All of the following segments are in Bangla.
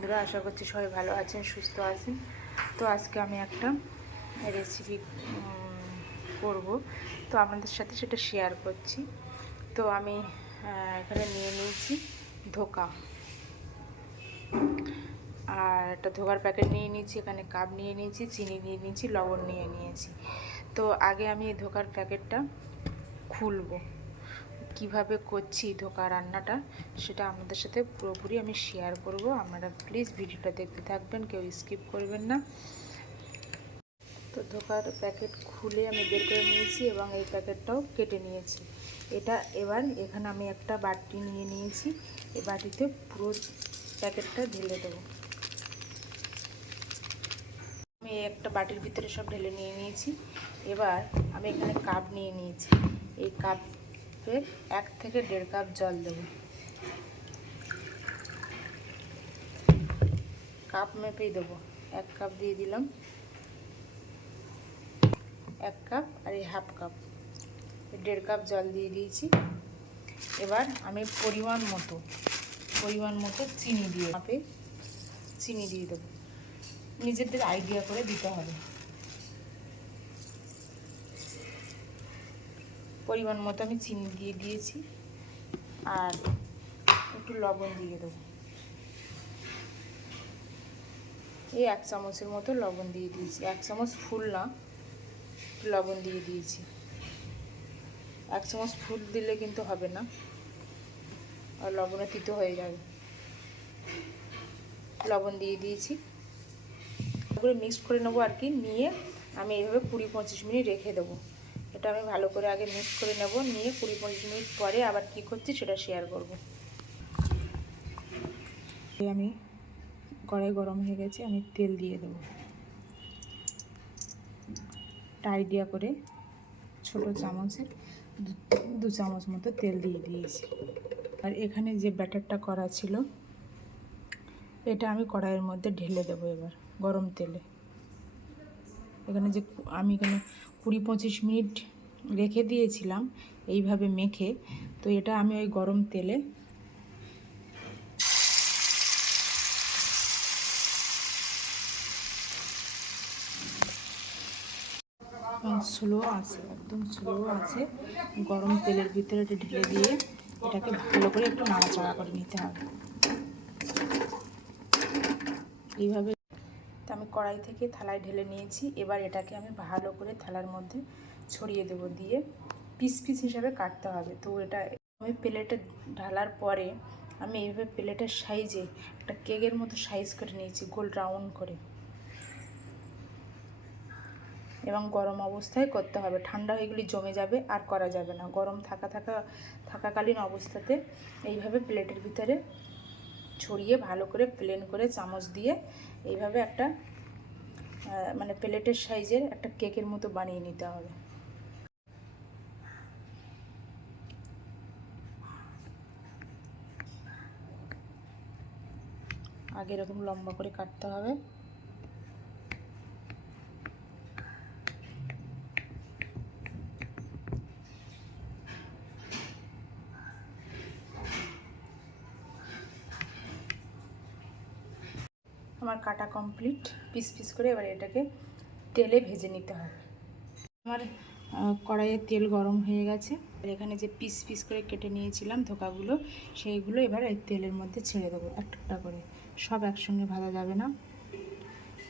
বন্ধুরা, আশা করছি সবাই ভালো আছেন, সুস্থ আছেন। তো আজকে আমি একটা রেসিপি করব। তো আপনাদের সাথে সেটা শেয়ার করছি। তো আমি এখানে নিয়ে নিয়েছি ধোকা। আর একটা ধোকার প্যাকেট নিয়ে নিয়েছি, এখানে কাপ নিয়ে নিয়েছি, চিনি নিয়ে নিয়েছি, লবণ নিয়ে নিয়েছি। তো আগে আমি এই ধোকার প্যাকেটটা খুলবো। কীভাবে করছি ধোকা রান্নাটা, সেটা আপনাদের সাথে পুরোপুরি আমি শেয়ার করব। আপনারা প্লিজ ভিডিওটা দেখতে থাকবেন, কেউ স্কিপ করবেন না। তো ধোকার প্যাকেট খুলে আমি বের করে নিয়েছি এবং এই প্যাকেটটাও কেটে নিয়েছি। এটা এবার এখানে আমি একটা বাটি নিয়ে নিয়েছি। এই বাটিতে পুরো প্যাকেটটা ঢেলে দেবো। আমি একটা বাটির ভিতরে সব ঢেলে নিয়ে নিয়েছি। এবার আমি এখানে কাপ নিয়ে নিয়েছি। এই কাপে এক থেকে দেড় কাপ জল দেব। কাপ মেপেই দেবো। এক কাপ দিয়ে দিলাম। এক কাপ আর এই হাফ কাপ। দেড় কাপ জল দিয়ে দিয়েছি। এবার আমি পরিমাণ মতো পরিমাণ মতো চিনি দিয়ে মাপে চিনি দিয়ে দেবো। নিজেদের আইডিয়া করে দিতে হবে। পরিমাণ মতো আমি চিনি দিয়ে দিয়েছি। আর একটু লবণ দিয়ে দেবো। এই এক চামচের মতো লবণ দিয়ে দিয়েছি। এক চামচ ফুল না লবণ দিয়ে দিয়েছি। এক চামচ ফুল দিলে কিন্তু হবে না। আর লবণে তিতো হয়ে যাবে। লবণ দিয়ে দিয়েছি। করে মিক্সড করে নেব আর কি। নিয়ে আমি এইভাবে কুড়ি পঁচিশ মিনিট রেখে দেবো। এটা আমি ভালো করে আগে মিক্স করে নেব। নিয়ে কুড়ি পঁচিশ মিনিট পরে আবার কি করছি সেটা শেয়ার করব। আমি কড়াই গরম হয়ে গেছে, আমি তেল দিয়ে দেবো। আইডিয়া করে ছোট চামচের দু চামচ মতো তেল দিয়ে দিয়েছি। আর এখানে যে ব্যাটারটা করা ছিল, এটা আমি কড়াইয়ের মধ্যে ঢেলে দেবো এবার, গরম তেলে। এখানে যে আমি এখানে কুড়ি পঁচিশ মিনিট রেখে দিয়েছিলাম, এইভাবে মেখে। তো এটা আমি ওই গরম তেলে স্লো আছে, একদম স্লো আছে। গরম তেলের ভিতরে এটা ঢেলে দিয়ে এটাকে ভালো করে একটু নাড়াচাড়া করে নিতে হবে। এইভাবে কড়াই থেকে থালায় ঢেলে নিয়েছি। এবার এটাকে আমি ভালো করে থালার মধ্যে ছড়িয়ে দেব দিয়ে। পিস পিস হিসাবে কাটতে হবে। তো এটা আমি প্লেটে ঢালার পরে আমি এইভাবে প্লেটের সাইজে একটা কেকের মতো সাইজ করে নিয়েছি, গোল রাউন্ড করে। এবং গরম অবস্থায় করতে হবে। ঠান্ডা হয়ে গেলে জমে যাবে, আর করা যাবে না। গরম থাকা থাকা, থাকাকালীন অবস্থাতে এইভাবে প্লেটের ভিতরে ছড়িয়ে ভালো করে প্লেন করে চামচ দিয়ে এইভাবে একটা মানে প্লেটের সাইজের একটা কেকের মতো বানিয়ে নিতে হবে। আগে এরকম লম্বা করে কাটতে হবে। আমার কাটা কমপ্লিট পিস পিস করে এবার এটাকে তেলে ভেজে নিতে হবে। আমার কড়াইয়ে তেল গরম হয়ে গেছে। এখানে যে পিস পিস করে কেটে নিয়েছিলাম ধোকাগুলো, সেইগুলো এবার এই তেলের মধ্যে ছেড়ে দেবো একটা একটা করে। সব একসঙ্গে ভাজা যাবে না।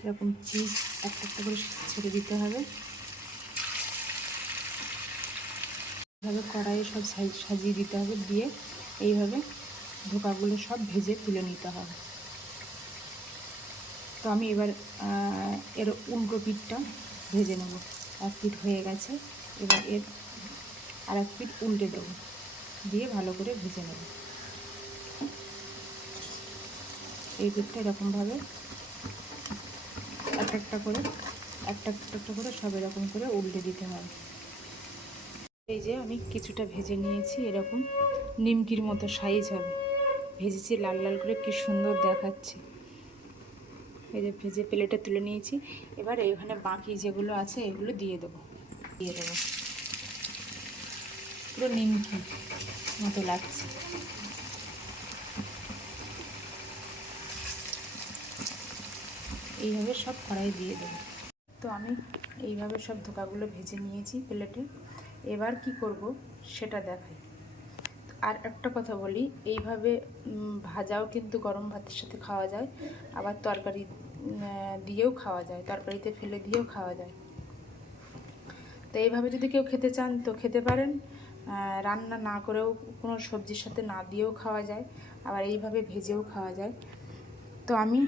এরকম পিস একটা একটা করে ছেড়ে দিতে হবে। এইভাবে কড়াইয়ে সব সাজিয়ে দিতে হবে, দিয়ে এইভাবে ধোকাগুলো সব ভেজে তুলে নিতে হবে। তো আমি এবার এর উল্টো পিঠটা ভেজে নেব। এক পিঠ হয়ে গেছে, এবার এর আর এক পিঠ উল্টে দেবো। দিয়ে ভালো করে ভেজে নেব। এই পিঠটা এরকমভাবে একটা একটা করে, একটা একটা করে সব এরকম করে উল্টে দিতে হবে এই যে আমি কিছুটা ভেজে নিয়েছি, এরকম নিমকির মতো সাইজ হবে। ভেজেছি, লাল লাল করে কি সুন্দর দেখাচ্ছে। এই যে ভেজে প্লেটে তুলে নিয়েছি। এবার এখানে বাকি যেগুলো আছে, এগুলো দিয়ে দেবো। দিয়ে দেবো। পুরো নিমকি মতো লাগছে। এইভাবে সব কড়াই দিয়ে দেবো। তো আমি এইভাবে সব ধোকাগুলো ভেজে নিয়েছি প্লেটে। এবার কি করব সেটা দেখাই। আর একটা কথা বলি, এইভাবে ভাজাও কিন্তু গরম ভাতের সাথে খাওয়া যায়। আবার তরকারি দিয়েও খাওয়া যায়, তরকারিতে ফেলে দিয়েও খাওয়া যায়। তো এইভাবে যদি কেউ খেতে চান, তো খেতে পারেন। রান্না না করেও কোনো সবজির সাথে না দিয়েও খাওয়া যায়, আবার এইভাবে ভেজেও খাওয়া যায়। তো আমি